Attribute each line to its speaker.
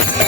Speaker 1: Thank you.